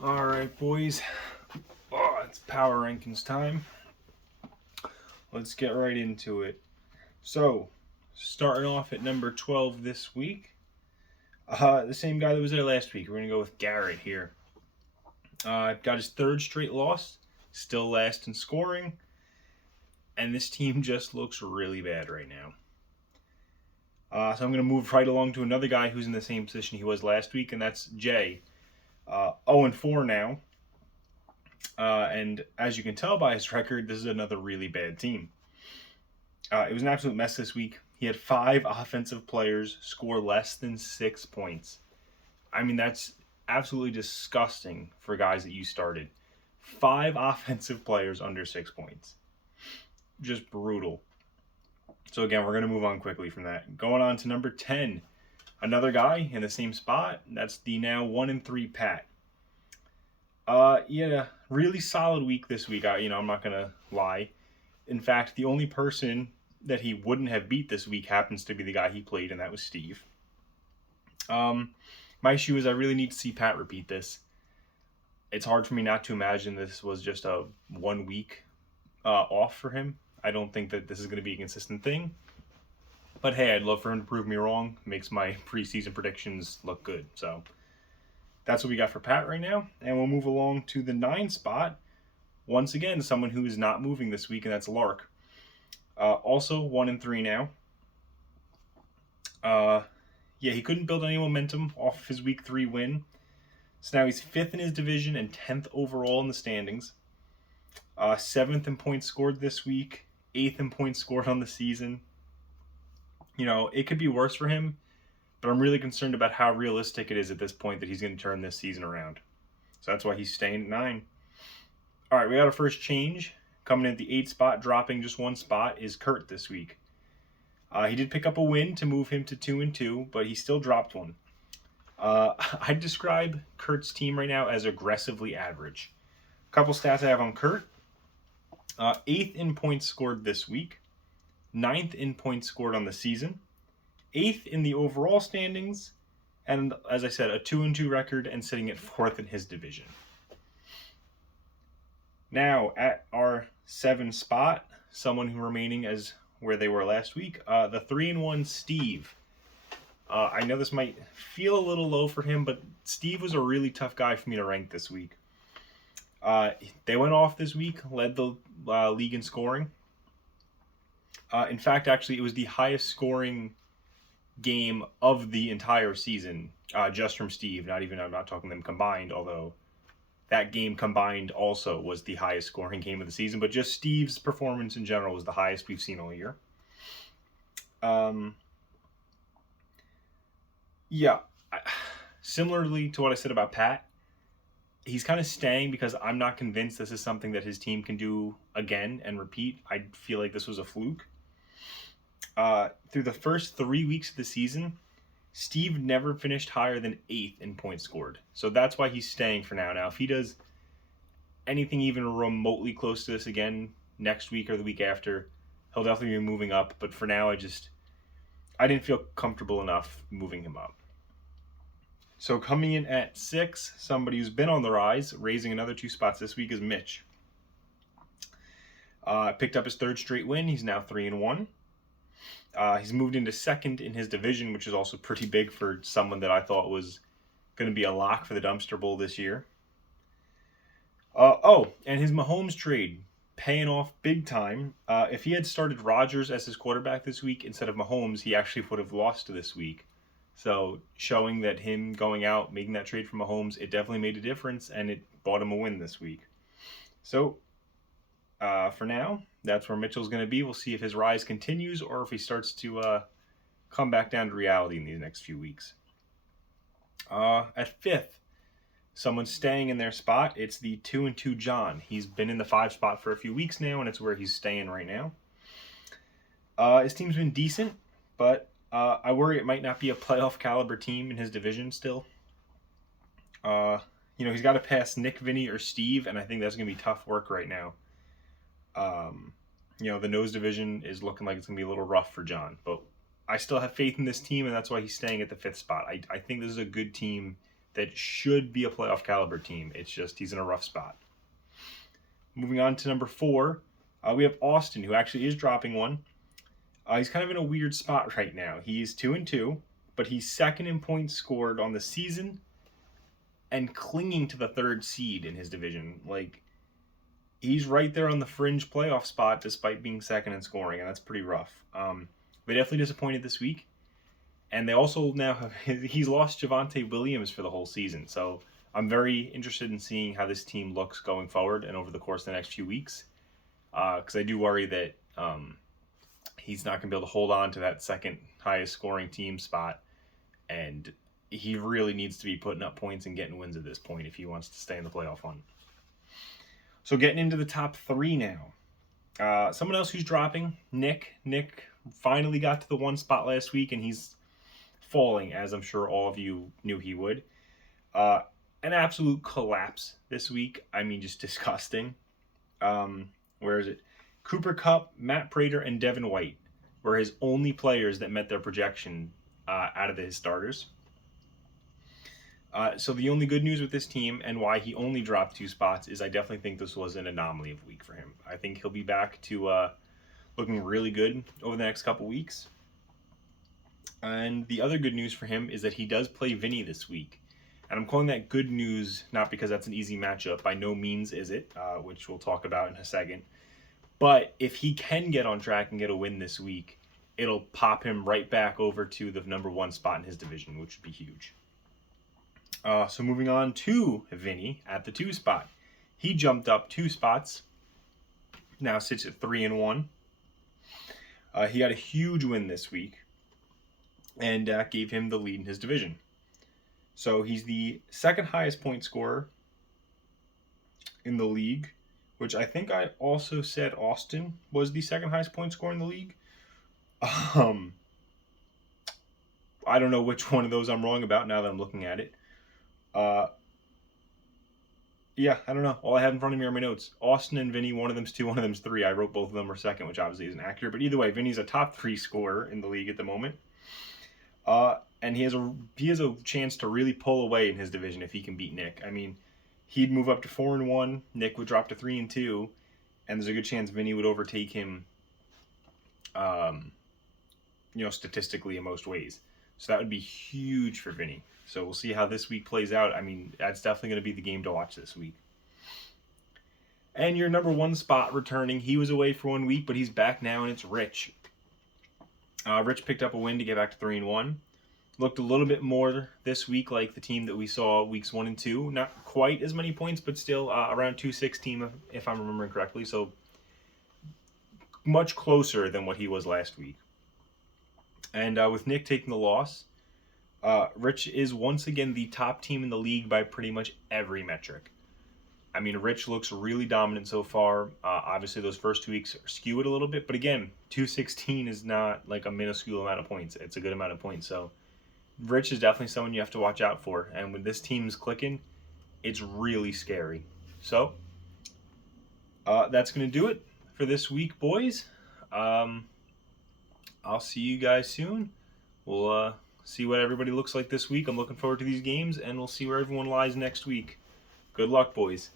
All right, boys. Oh, it's power rankings time. Let's get right into it. So, starting off at number 12 this week, the same guy that was there last week. We're going to go with Garrett here. Got his third straight loss, still last in scoring, and this team just looks really bad right now. So I'm going to move right along to another guy who's in the same position he was last week, and that's Jay. 0-4 now. And as you can tell by his record, this is another really bad team. It was an absolute mess this week. He had 5 offensive players score less than 6 points. I mean, that's absolutely disgusting for guys that you started. 5 offensive players under 6 points. Just brutal. So, again, we're going to move on quickly from that. Going on to number 10. Another guy in the same spot. That's the now 1-3 Pat. He had a really solid week this week. I'm not going to lie. In fact, the only person that he wouldn't have beat this week happens to be the guy he played, and that was Steve. My issue is I really need to see Pat repeat this. It's hard for me not to imagine this was just a 1 week off for him. I don't think that this is going to be a consistent thing. But hey, I'd love for him to prove me wrong. Makes my preseason predictions look good. So that's what we got for Pat right now. And we'll move along to the 9 spot. Once again, someone who is not moving this week, and that's Lark. Also 1-3 now. He couldn't build any momentum off of his week 3 win. So now he's 5th in his division and 10th overall in the standings. 7th in points scored this week. 8th in points scored on the season. It could be worse for him, but I'm really concerned about how realistic it is at this point that he's going to turn this season around. So that's why he's staying at 9. All right, we got our first change. Coming in at the 8 spot, dropping just 1 spot, is Kurt this week. He did pick up a win to move him to 2-2, but he still dropped one. I'd describe Kurt's team right now as aggressively average. A couple stats I have on Kurt. 8th in points scored this week. 9th in points scored on the season. 8th in the overall standings. And as I said, a 2-2 record and sitting at 4th in his division. Now, at our 7 spot, someone who remaining as where they were last week, the 3-1 Steve. I know this might feel a little low for him, but Steve was a really tough guy for me to rank this week. They went off this week, led the league in scoring. In fact, actually, it was the highest scoring game of the entire season, just from Steve. I'm not talking them combined, although that game combined also was the highest scoring game of the season, but just Steve's performance in general was the highest we've seen all year. Similarly to what I said about Pat, he's kind of staying because I'm not convinced this is something that his team can do again and repeat. I feel like this was a fluke. Through the first 3 weeks of the season, Steve never finished higher than 8th in points scored. So that's why he's staying for now. Now, if he does anything even remotely close to this again next week or the week after, he'll definitely be moving up. But for now, I didn't feel comfortable enough moving him up. So coming in at 6, somebody who's been on the rise, raising another 2 spots this week, is Mitch. Picked up his 3rd straight win. He's now 3-1. He's moved into 2nd in his division, which is also pretty big for someone that I thought was going to be a lock for the dumpster bowl this year. And his Mahomes trade paying off big time. If he had started Rodgers as his quarterback this week instead of Mahomes, he actually would have lost this week. So showing that him going out, making that trade for Mahomes, it definitely made a difference, and it bought him a win this week. So for now, that's where Mitchell's going to be. We'll see if his rise continues or if he starts to come back down to reality in these next few weeks. At 5th, someone's staying in their spot. It's the 2-2 John. He's been in the 5 spot for a few weeks now, and it's where he's staying right now. His team's been decent, but I worry it might not be a playoff caliber team in his division still. He's got to pass Nick, Vinny, or Steve, and I think that's going to be tough work right now. The nose division is looking like it's going to be a little rough for John, but I still have faith in this team, and that's why he's staying at the 5th spot. I think this is a good team that should be a playoff caliber team. It's just he's in a rough spot. Moving on to number 4, we have Austin, who actually is dropping one. He's kind of in a weird spot right now. He's 2-2, but he's second in points scored on the season and clinging to the 3rd seed in his division. Like, he's right there on the fringe playoff spot despite being second in scoring, and that's pretty rough. They definitely disappointed this week. And they also now have, he's lost Javonte Williams for the whole season. So I'm very interested in seeing how this team looks going forward and over the course of the next few weeks. Because I do worry that he's not going to be able to hold on to that second highest scoring team spot. And he really needs to be putting up points and getting wins at this point if he wants to stay in the playoff hunt. So getting into the top 3 now. Someone else who's dropping, Nick. Nick finally got to the 1 spot last week, and he's falling, as I'm sure all of you knew he would. An absolute collapse this week. I mean, just disgusting. Where is it? Cooper Kupp, Matt Prater, and Devin White were his only players that met their projection out of his starters. So the only good news with this team and why he only dropped 2 spots is I definitely think this was an anomaly of a week for him. I think he'll be back to looking really good over the next couple weeks. And the other good news for him is that he does play Vinny this week. And I'm calling that good news not because that's an easy matchup. By no means is it, which we'll talk about in a second. But if he can get on track and get a win this week, it'll pop him right back over to the number 1 spot in his division, which would be huge. So moving on to Vinny at the 2 spot. He jumped up 2 spots. Now sits at 3-1. He had a huge win this week. And that gave him the lead in his division. So he's the 2nd highest point scorer in the league, which I think I also said Austin was the 2nd highest point scorer in the league. I don't know which one of those I'm wrong about now that I'm looking at it. Yeah, I don't know. All I have in front of me are my notes. Austin and Vinny, one of them's 2, one of them's 3. I wrote both of them were 2nd, which obviously isn't accurate. But either way, Vinny's a top 3 scorer in the league at the moment. And he has a chance to really pull away in his division if he can beat Nick. I mean, he'd move up to 4-1. Nick would drop to 3-2, and there's a good chance Vinny would overtake him. Statistically in most ways. So that would be huge for Vinny. So we'll see how this week plays out. I mean, that's definitely going to be the game to watch this week. And your number 1 spot returning. He was away for 1 week, but he's back now, and it's Rich. Rich picked up a win to get back to 3-1. Looked a little bit more this week like the team that we saw weeks 1 and 2. Not quite as many points, but still around 216 if I'm remembering correctly. So much closer than what he was last week. And with Nick taking the loss, Rich is once again the top team in the league by pretty much every metric. I mean, Rich looks really dominant so far. Obviously, those first 2 weeks are skewed a little bit. But again, 216 is not like a minuscule amount of points. It's a good amount of points. So Rich is definitely someone you have to watch out for. And when this team's clicking, it's really scary. So that's going to do it for this week, boys. I'll see you guys soon. We'll see what everybody looks like this week. I'm looking forward to these games, and we'll see where everyone lies next week. Good luck, boys.